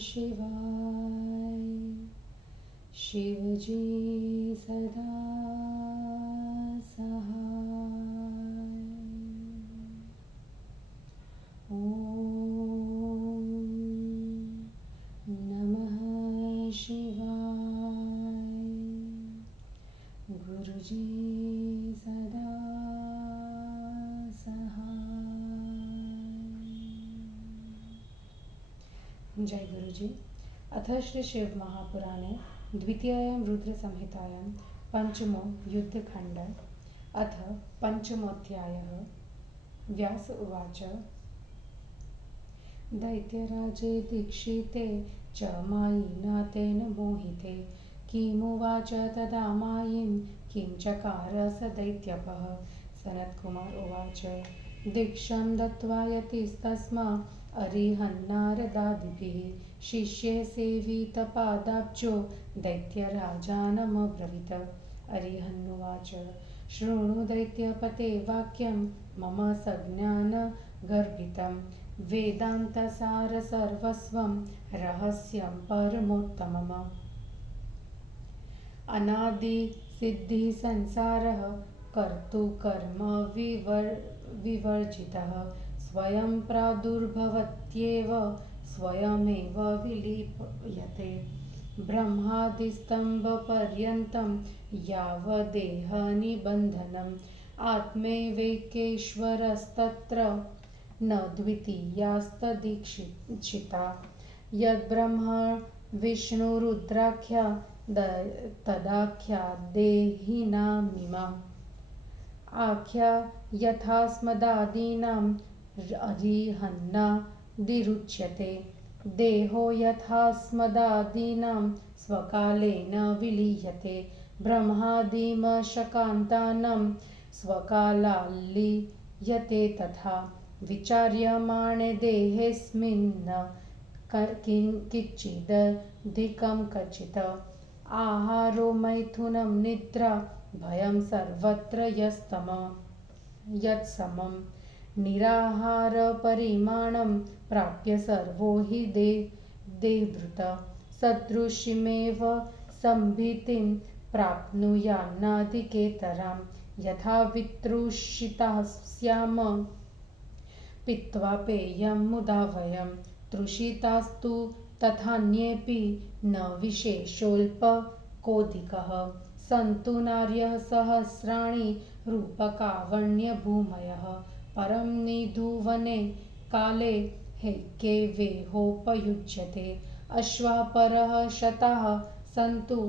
शिवाय। शिवजी सदा सहाय। ओम नमः शिवाय। गुरुजी सदा सहाय। जय गुरुजी। अथ श्री शिव महापुराणे द्वितीयायां रुद्रसंहितायां पंचमो युद्धखण्ड। अथ पंचमोऽध्यायः। व्यास उवाच। दैत्यराजे दीक्षिते च मायिना तेन मोहिते किमुवाच तदा मायिं किं चकार स दैत्यपः। सनत्कुमार उवाच। दीक्षां दत्त्वा यतिस्तस्मा अरिहन्नारदादिभिः शिष्ये सेवितपादाब्जो दैत्यराजानमब्रवीत्। अरिहन्नुवाच। शृणु दैत्यपते वाक्यं मम सज्ञानगर्भितं वेदान्तसारसर्वस्वं रहस्यं परमोत्तमम्। अनादिसिद्धिसंसारः कर्तुकर्म विवर्जितः स्वयं प्रादुर्भवत्येव स्वयमेव विलीयते ब्रह्मादिस्तम्भपर्यन्तं यावदेहनिबन्धनम् आत्मैवैकेश्वरस्तत्र न द्वितीयास्तदीक्षिता। यद्ब्रह्मा विष्णुरुद्राख्या तदाख्या देहिनामिमा आख्या यथास्मदादीनाम् अरिहन्नादिरुच्यते। देहो यथास्मदादीनां स्वकालेन विलीयते ब्रह्मादिमशकान्तानां स्वकालाल्लीयते तथा। विचार्यमाणे देहेऽस्मिन् किञ्चिदधिकं क्वचित् आहारो मैथुनं निद्रा भयं सर्वत्र यत्समं निराहारपरिमाणं प्राप्य सर्वो हि देहभृत सदृशीमेव संभीतिं प्राप्नुयान्नादिकेतरां। यथा वितृषिताः स्याम पीत्वा पेयं मुदा वयं तृषितास्तु तथान्येऽपि न विशेषोऽल्पकोऽधिकः सन्तु नार्यः सहस्राणि रूपकावण्यभूमयः परं निधुवने काले हैकेवेहोपयुज्यते। अश्वाः परः शताः सन्तु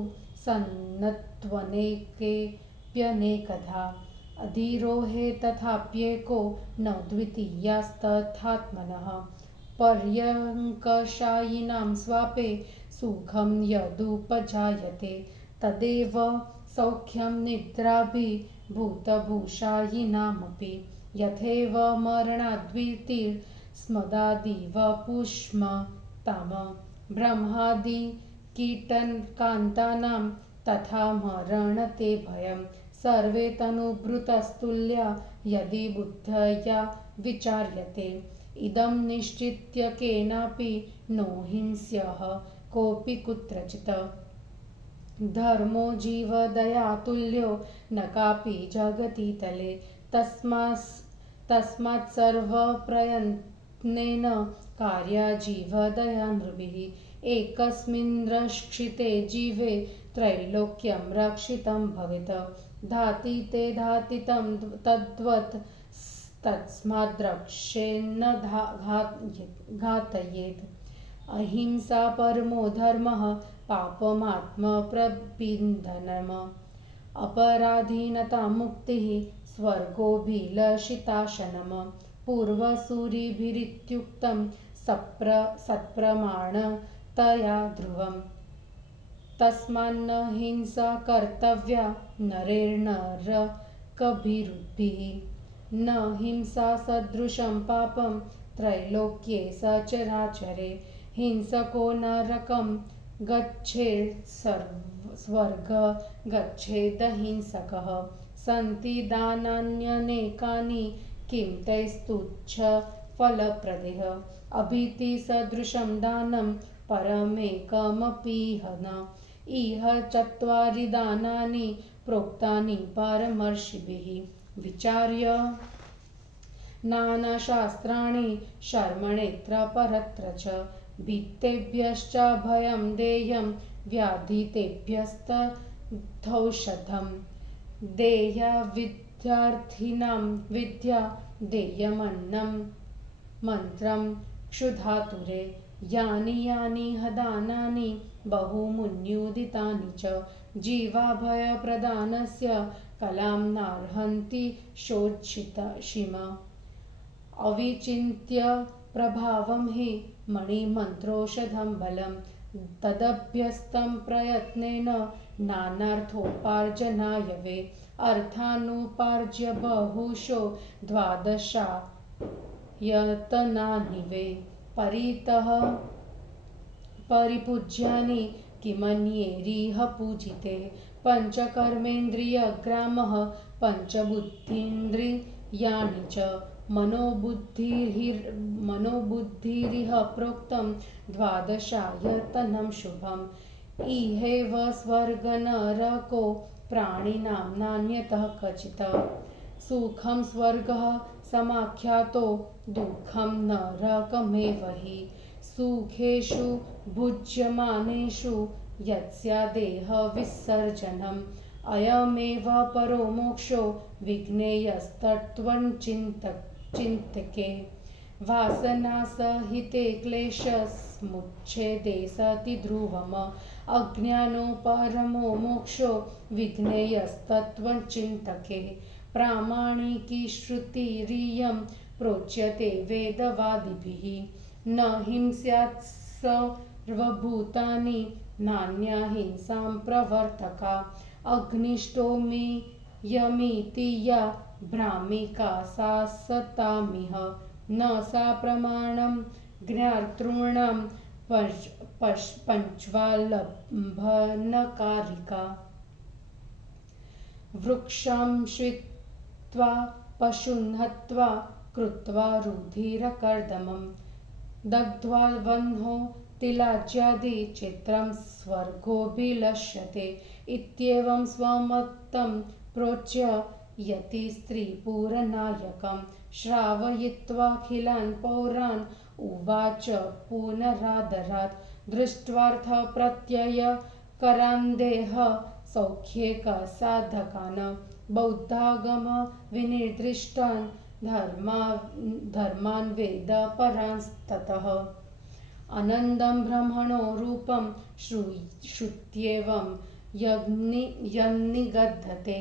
सन्नत्वनेकेऽप्यनेकधा अधिरोहे तथाप्येको न द्वितीयास्तथात्मनः। पर्यङ्कशायिनां स्वापे सुखं यदुपजायते तदेव सौख्यं निद्राभिभूतभूषायिनामपि। यथैव मरणाद्वितीर्स्मदादिवपुष्मताम ब्रह्मादिकीटकान्तानां तथा मरण ते भयं सर्वे तनुभृतस्तुल्या यदि बुद्धया विचार्यते। इदं निश्चित्य केनापि नो हिंस्यः कोऽपि कुत्रचित् धर्मो जीवदयातुल्यो न कापि जगति तले। तस्मात् सर्वप्रयत्नेन कार्या जीवदया नृभिः एकस्मिन् रक्षिते जीवे त्रैलोक्यं रक्षितं भवेत्। धाति ते धातितं तद्वत् तस्माद्रक्षेन्न घातयेत्। अहिंसा परमो धर्मः पापमात्मप्रबन्धनम् अपराधीनता मुक्तिः स्वर्गोऽभिलषिताशनम् पूर्वसूरिभिरित्युक्तं सत्प्रमाणतया ध्रुवम्। तस्मान्न हिंसा कर्तव्या नरैर्नरकभिरुद्भिः न हिंसा सदृशं पापं त्रैलोक्ये सचराचरे। हिंसको नरकं गच्छेत् स्वर्ग गच्छेदहिंसकः सन्ति दानान्यनेकानि किं तैस्तुच्छ फलप्रदेः। अभीतिसदृशं दानं परमेकमपीह न। इह चत्वारि दानानि प्रोक्तानि परमर्षिभिः विचार्य नानाशास्त्राणि शर्मणेऽत्र परत्र च। भित्तेभ्यश्च भयं देयं व्याधितेभ्यस्तौषधं देया विद्यार्थिनां विद्या देयमन्नं मन्त्रं क्षुधातुरे। यानि यानि ह दानानि बहुमुन्युदितानि च जीवाभयप्रदानस्य कलां नार्हन्ति शोचितशिम। अविचिन्त्य प्रभावं हि मणिमन्त्रोषधं बलं तदभ्यस्तं प्रयत्नेन नानार्थोपार्जनाय वे। अर्थानुपार्ज्य बहुशो द्वादशायतनानि वे। परितः परिपूज्यानि किमन्येरिह पूजिते। पञ्चकर्मेन्द्रियग्रामः पञ्चबुद्धीन्द्रियाणि च मनोबुद्धिरिह प्रोक्तं द्वादशायतनं शुभम्। इहैव स्वर्गनरको प्राणिनां नान्यतः क्वचित्। सुखं स्वर्गः समाख्यातो दुःखं नरकमेव हि। सुखेषु भुज्यमानेषु यत्स्यादेहविसर्जनम् अयमेव परो मोक्षो विज्ञेयस्तत्त्वचिन्तके। वासनासहिते क्लेशसमुच्छेदे सति ध्रुवम् अज्ञानो परमो मोक्षो विज्ञेयस्तत्त्वचिन्तके। प्रामाणिकी श्रुतिरियं प्रोच्यते वेदवादिभिः। न हिंस्यात् सर्वभूतानि नान्या हिंसां प्रवर्तका। अग्निष्टोमियमिति या भ्रामिका सा सतामिह। न सा प्रमाणं ज्ञातॄणां पञ्चवालम्भनकारिका। वृक्षं श्वित्वा पशून् हत्वा कृत्वा रुधिरकर्दमं दग्ध्वा वह्नौ तिलाज्यादि चित्रं स्वर्गोऽभिलष्यते। इत्येवं स्वमतं प्रोच्य यतिस्त्रीपुरनायकं श्रावयित्वाखिलान् पौरान् उवाच पुनरादरात्। दृष्ट्वार्थप्रत्ययकरान्देह सौख्यैकसाधकान् बौद्धागम विनिर्दिष्टान् धर्मान् वेद परांस्ततः। आनन्दं ब्रह्मणो रूपं श्रुत्येवं यन्निगद्धते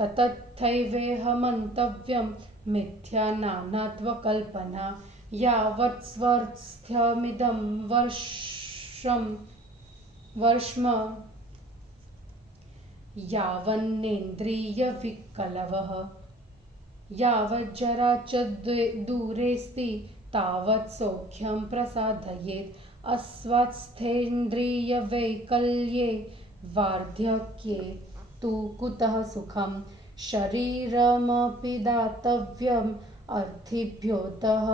तथैवेह मन्तव्यं मिथ्या नानात्वकल्पना। यावत् स्वस्थमिदं वर्ष्म यावन्नेन्द्रियविकलवः यावज्जरा च दूरेऽस्ति तावत् सौख्यं प्रसादयेत्। अस्वस्थेन्द्रियवैकल्ये वार्धक्ये तु कुतः सुखम्। शरीरमपि दातव्यम् अर्थिभ्योऽतः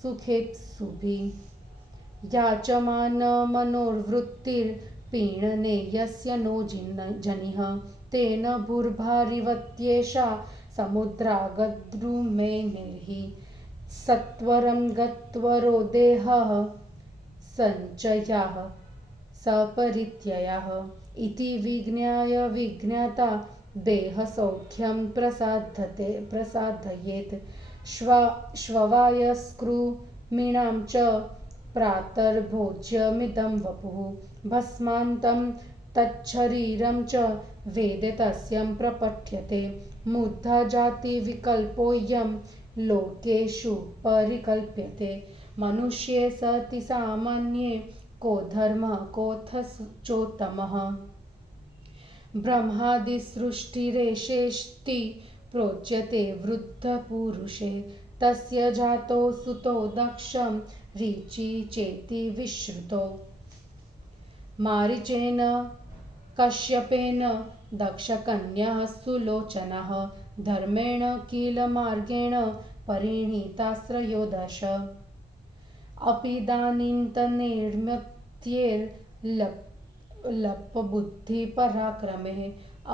सुखेप्सुभिः। याचमानमनोवृत्तिर्पीडने यस्य नो जनिः तेन भूर्भारिवत्येषा समुद्रागद्रुमेनिर्हि। सत्वरं गत्वरो देहः सञ्चयाः सपरित्ययाः इति विज्ञाय विज्ञाता देहसौख्यं प्रसादयेत्। श्ववायस्कृमीणां च प्रातर्भोज्यमिदं वपुः। भस्मान्तं तच्छरीरं च वेदे तस्यं प्रपठ्यते। मुग्धा जातिविकल्पोऽयं लोकेषु परिकल्प्यते। मनुष्ये सति सामान्ये को धर्मः कोऽथ चोत्तमः। ब्रह्मादिसृष्टिरेषेष्टि प्रोच्यते वृद्धपुरुषे। तस्य जातो सुतो दक्षं ऋचि चेति विश्रुतो। मारीचेन कश्यपेन दक्षकन्याः सुलोचनाः धर्मेण किल मार्गेण परिणीतास्त्रयोदश। अपिदानीन्तनेऽर्म्यथ अत्यल्पबुद्धिपराक्रमे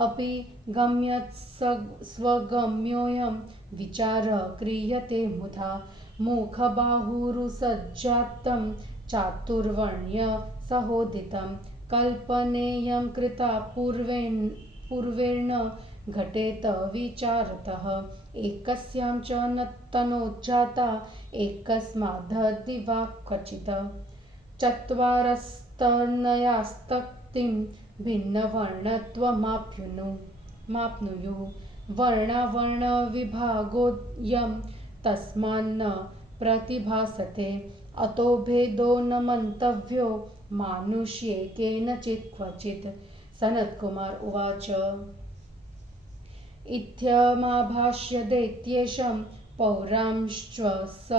अपि गम्यत् स्वगम्योऽयं विचारः क्रियते मुधा मुखबाहुरुसज्जातं चातुर्वर्ण्य सहोदितं कल्पनेयं कृता पूर्वेण घटेत विचारतः एकस्यां च न तनोज्जाता एकस्माद्धदिवा क्वचित् चत्वारस्तनयास्तक्तिं भिन्नवर्णत्वमाप्नुयुः वर्णावर्णविभागोऽयं तस्मान्न प्रतिभासते अतो भेदो न मन्तव्यो मानुष्ये केनचित् क्वचित्। सनत्कुमार उवाच इत्थमाभाष्य दैत्येशं पौरांश्च स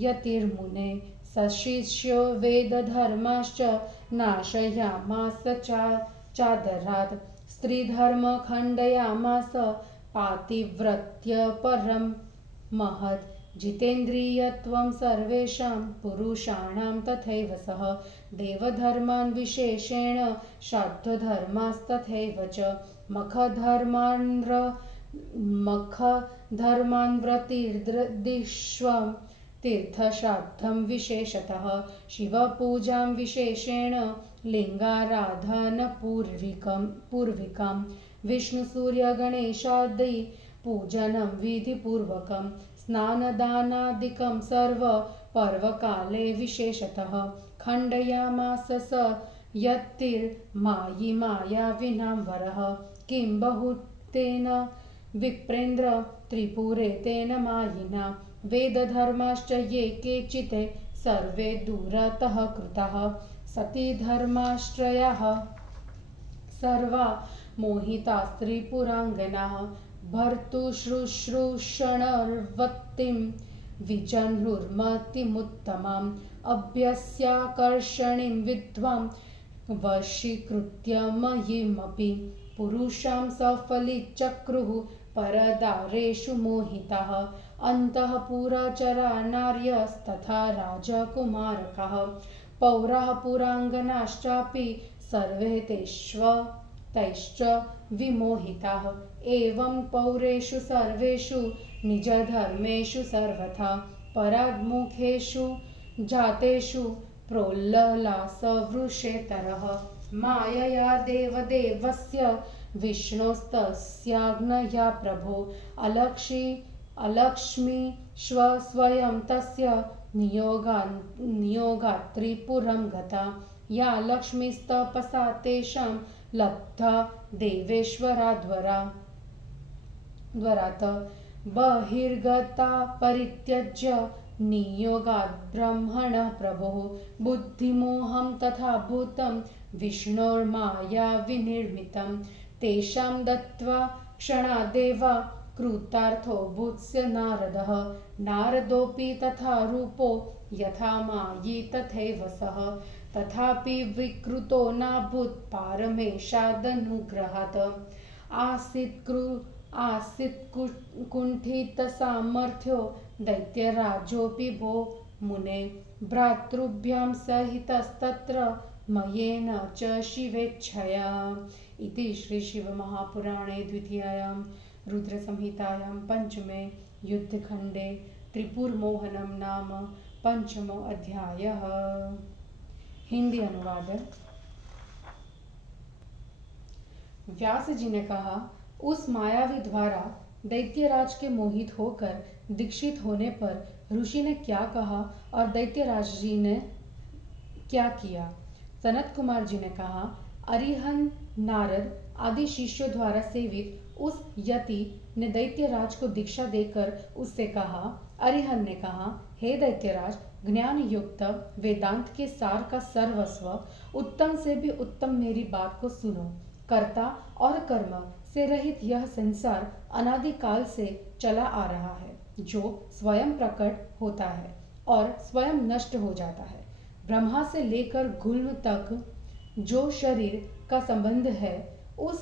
यतिर्मुने सशिष्यो वेदधर्माश्च नाशयामास चादरात् स्त्रीधर्म खण्डयामास पातिव्रत्यपरं महत् जितेन्द्रियत्वं सर्वेषां पुरुषाणां तथैव सः देवधर्मान् विशेषेण श्राद्धधर्मास्तथैव च मखधर्मान् व्रतिर्दिष्वं तीर्थश्राद्धं विशेषतः शिवपूजां विशेषेण लिङ्गाराधनपूर्विकां विष्णुसूर्यगणेशादि पूजनं विधिपूर्वकं स्नानदानादिकं सर्व पर्वकाले विशेषतः खण्डयामास स यत्तिर्मायी मायाविनां वरः किं बहुतेन विप्रेन्द्र त्रिपुरे तेन मायिना वेदधर्माश्च ये केचित् सर्वे दूरतः कृताः सतीधर्माश्रयाः सर्वा मोहिता स्त्रीपुराङ्गनाः भर्तुशुश्रूषणवृत्तिं विजह्नुर्मतिमुत्तमाम् अभ्यस्याकर्षणीं विद्वां वशीकृत्य मयीमपि पुरुषां सफलीचक्रुः परदारेषु मोहिताः अन्तःपुरचरा नार्यस्तथा राजकुमारकाः पौराः पुराङ्गनाश्चापि सर्वे तैश्च विमोहिताः एवं पौरेषु सर्वेषु निजधर्मेषु सर्वथा पराद्मुखेषु जातेषु प्रोल्लासवृषेतरः मायया देवदेवस्य विष्णोस्तस्याज्ञया प्रभो अलक्ष्मी स्वयं तस्य नियोगात्त्रिपुरं गता या लक्ष्मीस्तपसा तेषां लब्धा देवेश्वराद्वरात् बहिर्गता परित्यज्य नियोगाद्ब्रह्मणः प्रभोः बुद्धिमोहं तथा भूतं विष्णोर्माया विनिर्मितं तेषां दत्त्वा क्षणादेव कृतार्थो भूत्स्य नारदः नारदोऽपि तथा रूपो यथा मायी तथैव सः तथापि विकृतो नाभूत् पारमेशादनुग्रहात् आसीत् कुण्ठितसामर्थ्यो दैत्यराजोऽपि भो मुने भ्रातृभ्यां सहितस्तत्र मयेन च शिवेच्छया। इति श्रीशिवमहापुराणे द्वितीयायां रुद्रसंहितायां पञ्चमे युद्धखण्डे त्रिपुरमोहनं नाम पंचमो अध्यायः। हिंदी अनुवाद। व्यास जी ने कहा, उस मायावी द्वारा दैत्यराज के मोहित होकर दीक्षित होने पर ऋषि ने क्या कहा और दैत्यराज जी ने क्या किया। सनत कुमार जी ने कहा, अरिहंत, नारद आदि शिष्यों द्वारा सेवित उस यति ने दैत्यराज को दीक्षा देकर उससे कहा। अरिहंत ने कहा, हे दैत्यराज, ज्ञान युक्त वेदांत के सार का सर्वस्व उत्तम से भी उत्तम मेरी बात को सुनो। कर्ता और कर्म से रहित यह संसार अनादिकाल से चला आ रहा है, जो स्वयं प्रकट होता है और स्वयं नष्ट हो जाता है। ब्रह्मा से लेकर गुल्म तक जो शरीर का संबंध है, उस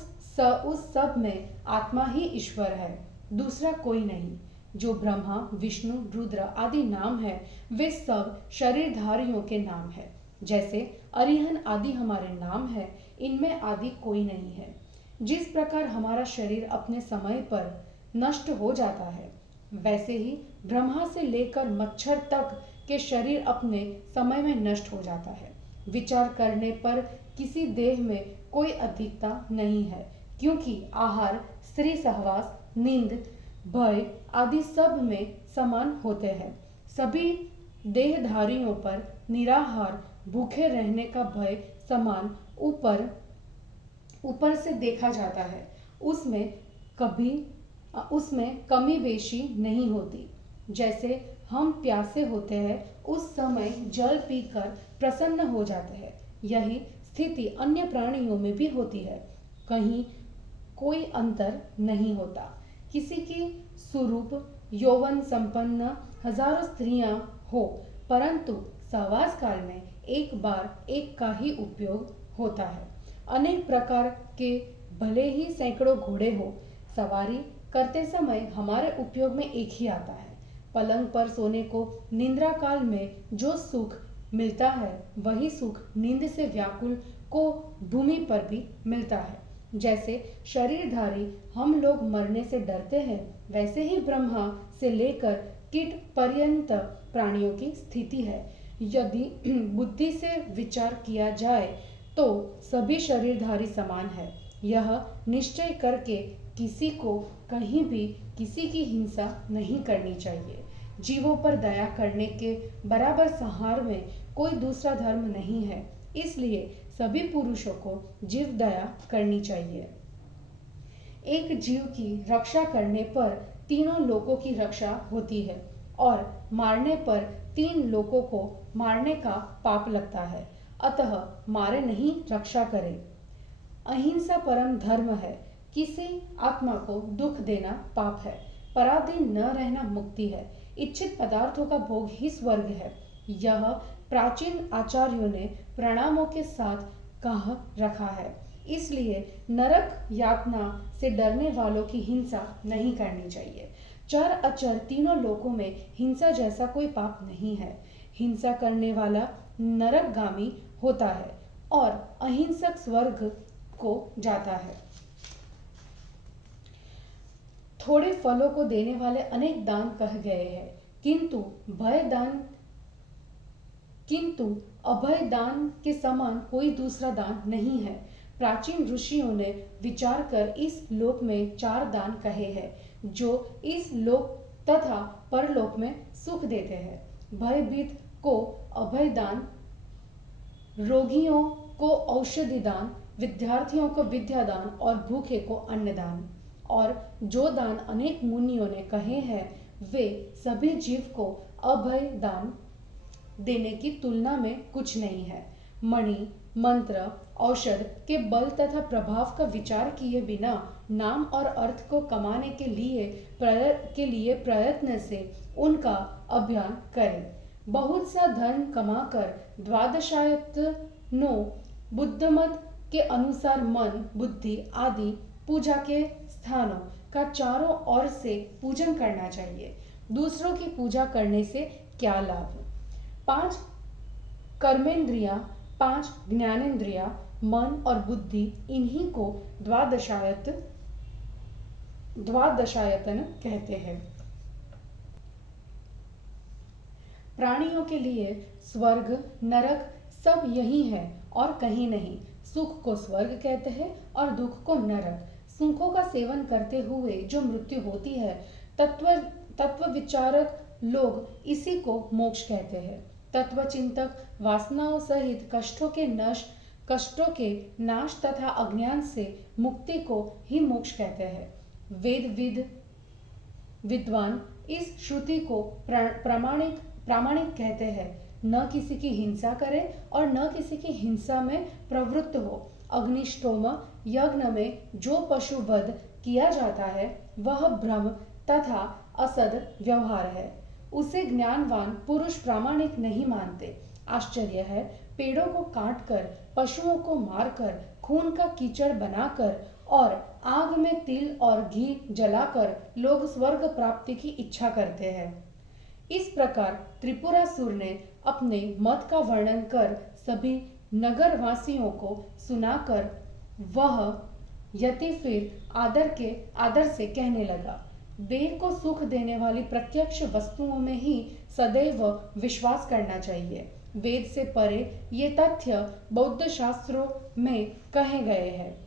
सब में आत्मा ही ईश्वर है, दूसरा कोई नहीं। जो ब्रह्मा, विष्णु, रुद्र आदि नाम है, वे सब शरीरधारियों के नाम है। जैसे अरिहन आदि हमारे नाम है, इनमें आदि कोई नहीं है। जिस प्रकार हमारा शरीर अपने समय पर नष्ट हो जाता है, वैसे ही ब्रह्मा से लेकर मच्छर तक के शरीर अपने समय में नष्ट हो जाता है। विचार करने पर किसी देह में कोई अधिकता नहीं है, क्योंकि आहार, स्त्री सहवास, नींद, भय आदि सब में समान होते हैं। सभी देहधारियों पर निराहार भूखे रहने का भय समान ऊपर ऊपर से देखा जाता है। उसमें कमी बेशी नहीं होती। जैसे हम प्यासे होते हैं, उस समय जल पीकर प्रसन्न हो जाते हैं, यही स्थिति अन्य प्राणियों में भी होती है। कहीं कोई अंतर नहीं होता। किसी की स्वरूप यौवन संपन्न हजारों स्त्रियां हो, परंतु सहवास काल में एक बार एक का ही उपयोग होता है। अनेक प्रकार के भले ही सैकड़ों घोड़े हो, सवारी करते समय हमारे उपयोग में एक ही आता है। पलंग पर सोने को निद्रा काल में जो सुख मिलता है, वही सुख नींद से व्याकुल को भूमि पर भी मिलता है। जैसे शरीरधारी हम लोग मरने से डरते हैं, वैसे ही ब्रह्मा से लेकर कीट पर्यंत प्राणियों की स्थिति है। यदि बुद्धि से विचार किया जाए तो सभी शरीरधारी समान है। यह निश्चय करके किसी को कहीं भी किसी की हिंसा नहीं करनी चाहिए। जीवों पर दया करने के बराबर संहार में कोई दूसरा धर्म नहीं है, इसलिए सभी पुरुषों को जीव दया करनी चाहिए। एक जीव की रक्षा करने पर तीनों लोगों की रक्षा होती है, और मारने पर 3 लोगों को मारने का पाप लगता है। अतः मारे नहीं, रक्षा करें। अहिंसा परम धर्म है। किसी आत्मा को दुख देना पाप है। पराधीन न रहना मुक्ति है। इच्छित पदार्थों का भोग ही स्वर्ग है। यह प्राचीन आचार्यों ने प्रणामों के साथ कह रखा है। इसलिए नरक यातना से डरने वालों की हिंसा नहीं करनी चाहिए। चर अचर तीनों लोकों में हिंसा जैसा कोई पाप नहीं है। हिंसा करने वाला नरकगामी होता है और अहिंसक स्वर्ग को जाता है। थोड़े फलों को देने वाले अनेक दान कह गए हैं, किंतु अभय दान के समान कोई दूसरा दान नहीं है। प्राचीन ऋषियों ने विचार कर इस लोक में 4 दान कहे हैं, जो इस लोक तथा परलोक में सुख देते हैं। भयभीत को अभय दान, रोगियों को औषधि दान, विद्यार्थियों को विद्या दान और भूखे को अन्न दान। और जो दान अनेक मुनियों ने कहे हैं, वे सभी जीव को अभय दान देने की तुलना में कुछ नहीं है। मणि, मंत्र, औषध के बल तथा प्रभाव का विचार किए बिना नाम और अर्थ को कमाने के लिए प्रयत्न से उनका अभियान करें। बहुत सा धन कमाकर द्वादशायतनों बुद्धमत के अनुसार मन, बुद्धि आदि पूजा के स्थानों का चारों ओर से पूजन करना चाहिए। दूसरों की पूजा करने से क्या लाभ? 5 कर्मेंद्रियां, 5 ज्ञानेंद्रियां, मन और बुद्धि, इन्हीं को द्वादशायतन कहते हैं। प्राणियों के लिए स्वर्ग, नरक सब यही है और कहीं नहीं। सुख को स्वर्ग कहते हैं और दुख को नरक। सुखों का सेवन करते हुए जो मृत्यु होती है, तत्व विचारक लोग इसी को मोक्ष कहते हैं। तत्वचिंतक वासनाओं सहित कष्टों के नाश तथा अज्ञान से मुक्ति को ही मोक्ष कहते हैं। विद्वान इस श्रुति को प्रामाणिक कहते हैं। न किसी की हिंसा करे और न किसी की हिंसा में प्रवृत्त हो। अग्निष्टोम यज्ञ में जो पशु वध किया जाता है, वह भ्रम तथा असद व्यवहार है। उसे ज्ञानवान पुरुष प्रामाणिक नहीं मानते। आश्चर्य है, पेड़ों को काटकर, पशुओं को मारकर, खून का कीचड़ बनाकर और आग में तिल और घी जलाकर लोग स्वर्ग प्राप्ति की इच्छा करते हैं। इस प्रकार त्रिपुरासुर ने अपने मत का वर्णन कर सभी नगर वासियों को सुनाकर वह यति फिर आदर से कहने लगा, देह को सुख देने वाली प्रत्यक्ष वस्तुओं में ही सदैव विश्वास करना चाहिए। वेद से परे ये तथ्य बौद्ध शास्त्रों में कहे गए हैं।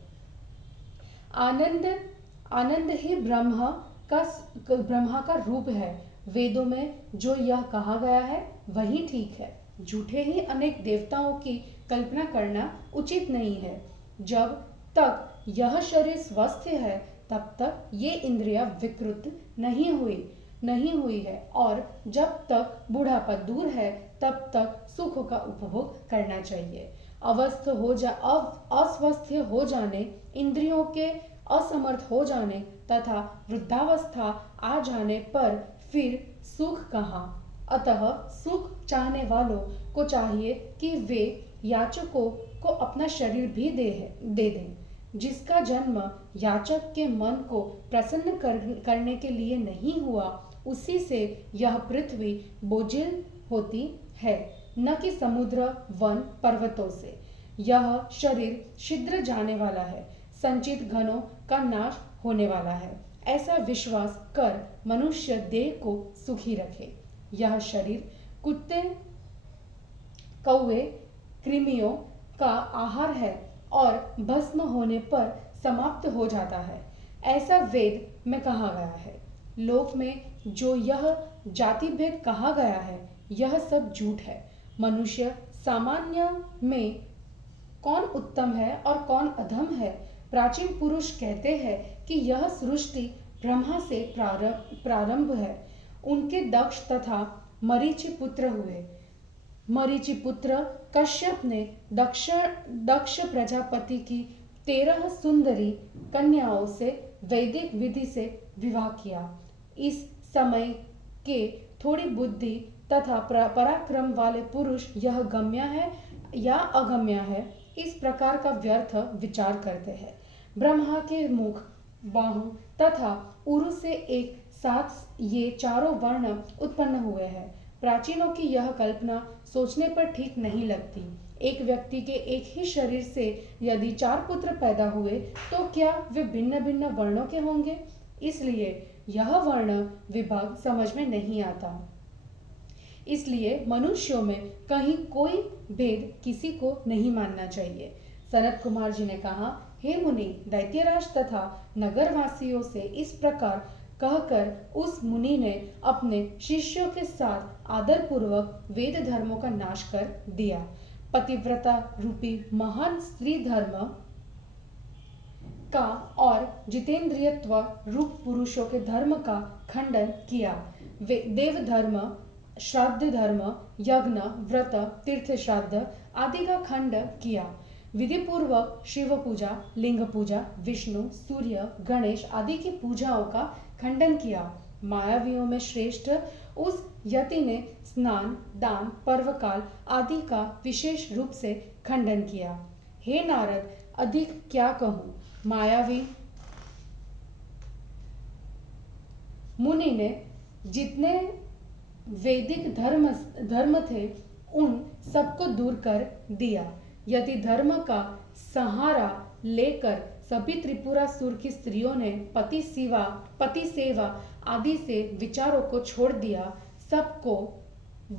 आनंद ही ब्रह्मा का रूप है। वेदों में जो यह कहा गया है वही ठीक है। झूठे ही अनेक देवताओं की कल्पना करना उचित नहीं है। जब तक यह शरीर स्वस्थ है तब तक ये इंद्रियां विकृत नहीं हुई है, और जब तक बुढ़ापा दूर है तब तक सुख का उपभोग करना चाहिए। अस्वस्थ हो जाने, इंद्रियों के असमर्थ हो जाने तथा वृद्धावस्था आ जाने पर फिर सुख कहाँ। अतः सुख चाहने वालों को चाहिए कि वे याचकों को अपना शरीर भी दे दें। जिसका जन्म याचक के मन को प्रसन्न करने के लिए नहीं हुआ, उसी से यह पृथ्वी बोझिल होती है, न कि समुद्र वन पर्वतों से। यह शरीर शीघ्र जाने वाला है, संचित घनों का नाश होने वाला है। ऐसा विश्वास कर मनुष्य देह को सुखी रखे। यह शरीर कुत्ते, कौवे, कृमियों का आहार है और भस्म होने पर समाप्त हो जाता है, ऐसा वेद में कहा गया है। लोक में जो यह जाति भेद कहा गया है, यह सब झूठ है। मनुष्य सामान्य में कौन उत्तम है और कौन अधम है? प्राचीन पुरुष कहते हैं कि यह सृष्टि ब्रह्मा से प्रारंभ है। उनके दक्ष तथा मरीचि पुत्र हुए। मरीचि पुत्र कश्यप ने दक्ष प्रजापति की 13 सुंदरी कन्याओं से वैदिक विधि से विवाह किया। इस समय के थोड़ी बुद्धि तथा पराक्रम वाले पुरुष यह गम्य है या अगम्य है, इस प्रकार का व्यर्थ विचार करते हैं। ब्रह्मा के मुख, बाहु तथा उरु से एक साथ ये चारों वर्ण उत्पन्न हुए हैं। प्राचीनों की यह कल्पना सोचने पर ठीक नहीं लगती। एक व्यक्ति के एक ही शरीर से यदि 4 पुत्र पैदा हुए तो क्या वे भिन्न भिन्न वर्णों के होंगे? इसलिए यह वर्ण विभाग समझ में नहीं आता। इसलिए मनुष्यों में कहीं कोई भेद किसी को नहीं मानना चाहिए। सनत कुमार जी ने कहा, हे मुनि, दैत्यराज तथा नगरवासियों से इस प्रकार कहकर उस मुनि ने अपने शिष्यों के साथ आदरपूर्वक वेद धर्मों का नाश कर दिया। पतिव्रता रूपी महान स्त्री धर्म का और जितेंद्रियत्व रूप पुरुषों के धर्म का खंडन किया। देव धर्म, श्राद्ध धर्म, यज्ञ, व्रत, तीर्थ श्राद्ध आदि का खंड किया। विधि पूर्वक शिव पूजा, लिंग पूजा, विष्णु, सूर्य, गणेश आदि की पूजाओं का खंडन किया। मायावियों में श्रेष्ठ उस यति ने स्नान, दान, पर्वकाल आदि का विशेष रूप से खंडन किया। हे नारद, अधिक क्या कहूँ। मायावी मुनि ने जितने वैदिक धर्म थे उन सबको दूर कर दिया। यदि धर्म का सहारा लेकर सभी त्रिपुरासुर की स्त्रियों ने पति सेवा आदि से विचारों को छोड़ दिया। सबको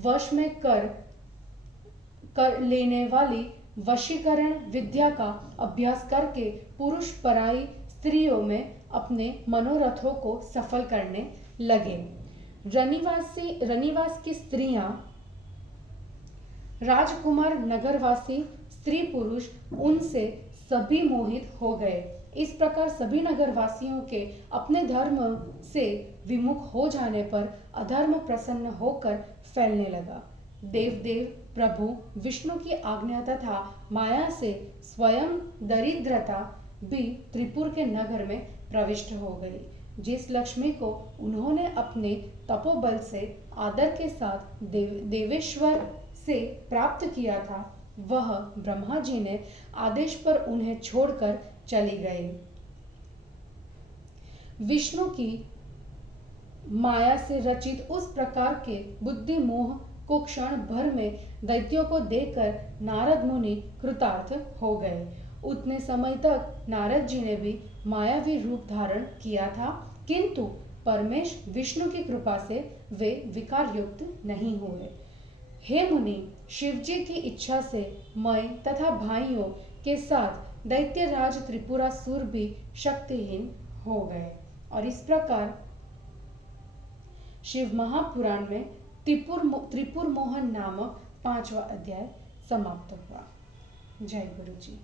वश में कर लेने वाली वशीकरण विद्या का अभ्यास करके पुरुष पराई स्त्रियों में अपने मनोरथों को सफल करने लगे। रनिवास की स्त्रियां, राजकुमार, नगरवासी स्त्री पुरुष उनसे सभी मोहित हो गए। इस प्रकार सभी नगरवासियों के अपने धर्म से विमुख हो जाने पर अधर्म प्रसन्न होकर फैलने लगा। देव प्रभु विष्णु की आज्ञा तथा माया से स्वयं दरिद्रता भी त्रिपुर के नगर में प्रविष्ट हो गई। जिस लक्ष्मी को उन्होंने अपने तपोबल से आदर के साथ देवेश्वर से प्राप्त किया था, वह ब्रह्मा जी ने आदेश पर उन्हें छोड़कर चली गई। विष्णु की माया से रचित उस प्रकार के बुद्धि मोह को क्षण भर में दैत्यों को देखकर नारद मुनि कृतार्थ हो गए। उतने समय तक नारद जी ने भी मायावी रूप धारण किया था, किंतु परमेश विष्णु की कृपा से वे विकार युक्त नहीं हुए। हे मुनि, शिवजी की इच्छा से मैं तथा भाइयों के साथ दैत्यराज त्रिपुरासुर भी शक्तिहीन हो गए। और इस प्रकार शिव महापुराण में त्रिपुर मोहन नामक 5वां अध्याय समाप्त हुआ। जय गुरु जी।